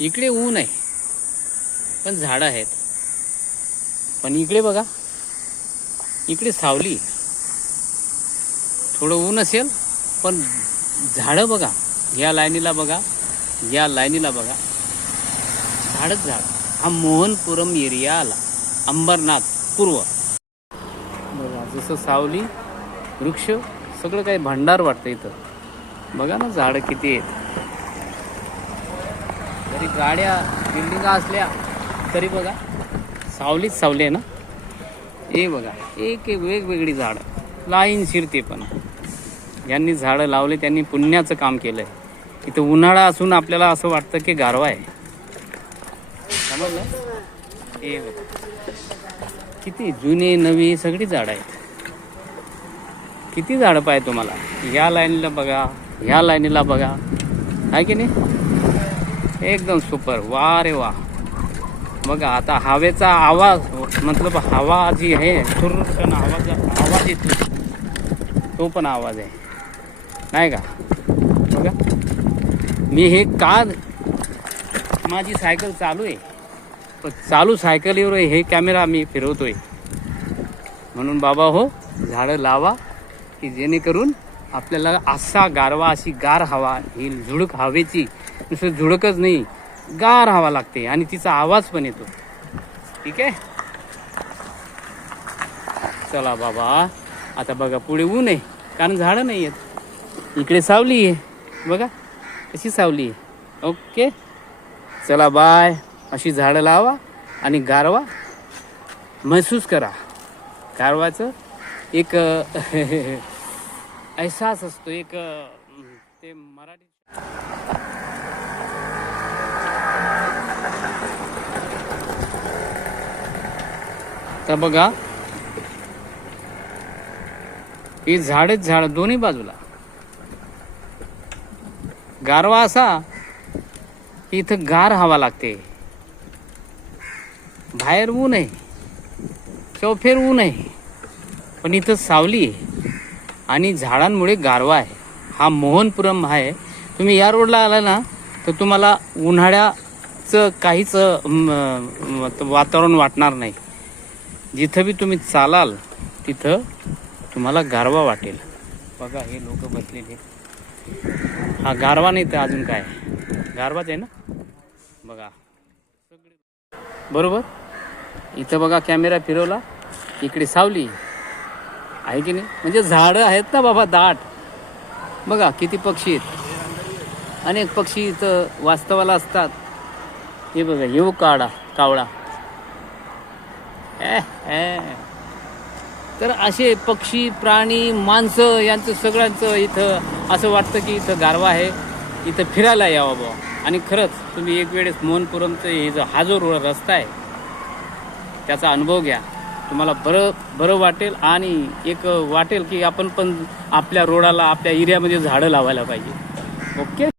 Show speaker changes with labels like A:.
A: इकडे ऊन आहे. पण झाडं आहेत. पण इकडे बघा. इकडे सावली. थोडं ऊन असेल पण झाडं बघा. या लाईनीला बघा. या लाईनीला बघा. झाडच झाड. हा मोहनपुरम एरिया आला अंबरनाथ पूर्व. बघा जसं सावली वृक्ष सगळं काही भांडार वाटतं इथं. बघा ना झाडं किती आहेत. जरी गाड्या बिल्डिंगा असल्या तरी बघा. सावलीच सावली आहे ना? हे बघा एक एक वेगवेगळी झाडं. लाईन शिरते पण. ज्यांनी झाडं लावले त्यांनी पुण्याचं काम केलं आहे इथं उन्हाळा असून आपल्याला असं वाटतं की गारवा आहे. समजलं? हे बघा. किती जुने नवी सगळी झाडं आहेत. किती झाडं पाहिजे तुम्हाला? या लाईनीला बघा ह्या लाईनीला बघा. आहे की नाही? एकदम सुपर. वा रे वा. बघा आता हवेचा आवाज मतलब हवा जी आहे सुरक्षण आवाज आवाज येतो. तो पण आवाज आहे. नाही का? बघा. मी हे का माझी सायकल चालू आहे. पण चालू सायकलीवर हे कॅमेरा मी फिरवतोय. म्हणून बाबा हो झाडं लावा की जेणेकरून आपल्याला असा गारवा अशी गार हवा ही झुडूक हवेची नुसतं झुडकच नाही गार हवा लागते आणि तिचा आवाज पण येतो. ठीक आहे? चला बाबा आता बघा पुढे ऊन आहे कारण झाडं नाही आहेत. इकडे सावली आहे बघा कशी सावली आहे. ओके? चला बाय अशी झाडं लावा आणि गारवा. महसूस करा. गारवाचं एक अहसास असतो एक ते मराठी तर बघा ही झाडेच झाड दोन्ही बाजूला. गारवा असा की इथं गार हवा लागते. बाहेर ऊन आहे. चौफेर ऊन आहे. पण इथं सावली आहे. आणि झाडांमुळे गारवा आहे. हा मोहनपुरम आहे. तुम्ही या रोडला आला ना तर तुम्हाला उन्हाळ्याचं काहीच वातावरण वाटणार नाही. जिथं बी तुम्ही चालाल तिथं तुम्हाला गारवा वाटेल. बघा हे लोक बसलेले. हा गारवा नाही तर अजून काय? गारवाच आहे ना? बघा. बरोबर? इथं बघा कॅमेरा फिरवला. इकडे सावली. आहे की नाही? म्हणजे झाडं आहेत ना बाबा दाट. बघा किती पक्षी आहेत. अनेक पक्षी इथं वास्तवाला असतात. हे बघा येऊ हो काळा कावळा. ए, ए. तर असे पक्षी प्राणी माणसं यांचं सगळ्यांचं इथं असं वाटतं की इथं गारवा आहे. इथं फिरायला यावं बुवा. आणि खरंच तुम्ही एक वेळेस मोहनपुरमचं हे जो हा जो रस्ता आहे त्याचा अनुभव घ्या. तुम्हाला बरं बरं वाटेल आणि एक वाटेल की आपण पण आपल्या रोडाला आपल्या एरियामध्ये झाडं लावायला पाहिजे. ओके?